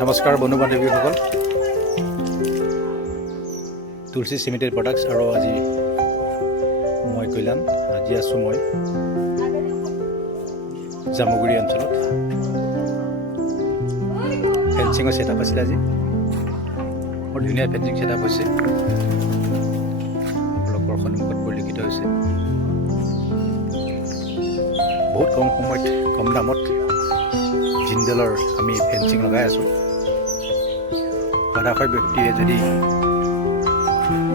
নমস্কাৰ বন্ধু বান্ধৱীসকল, তুলসী চিমেণ্টেড প্ৰডাক্টছ আৰু আজি মই কল্যাণ। আজি আছোঁ মই জামুগুৰি অঞ্চলত। ফেঞ্চিঙৰ ছেটআপ আছিলে আজি, বৰ ধুনীয়া ফেঞ্চিং ছেটআপ হৈছে, আপোনালোকৰ সন্মুখত পৰিলক্ষিত হৈছে। বহুত কম সময়ত কম দামত জিন্দেলৰ আমি ফেঞ্চিং লগাই আছোঁ। বাধাকৰ ব্যক্তিয়ে যদি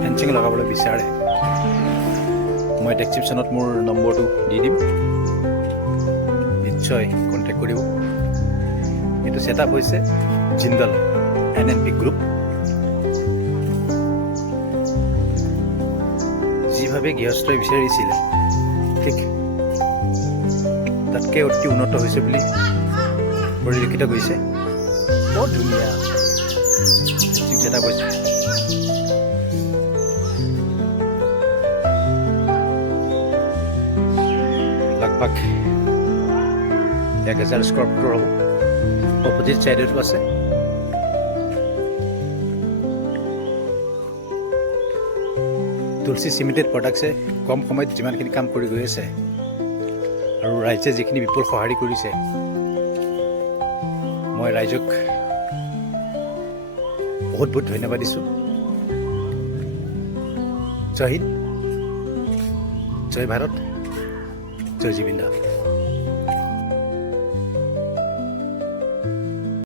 ফেঞ্চিং লগাবলৈ বিচাৰে, মই ডেছক্ৰিপশ্যনত মোৰ নম্বৰটো দি দিম, নিশ্চয় কণ্টেক্ট কৰিব। এইটো ছেটআপ হৈছে জিন্দেল NNP গ্ৰুপ। যিভাৱে গৃহস্থই বিচাৰিছিলে ঠিক তাতকৈ অতি উন্নত হৈছে বুলি পৰিলক্ষিত কৰিছে। বৰ ধুনীয়া ছেটআপ হৈছে। লগভগ 1000 স্কোৱাৰ ফুটৰ হ'ব। অপজিট ছাইডতো আছে। তুলসী চিমেণ্টেড প্ৰডাক্টছে কম সময়ত যিমানখিনি কাম কৰি গৈ আছে আৰু ৰাইজে যিখিনি বিপুল সঁহাৰি কৰিছে, মই ৰাইজক বহুত বহুত ধন্যবাদ দিছোঁ। জয় হিন্দ, জয় ভাৰত, জয় জুবিন দা।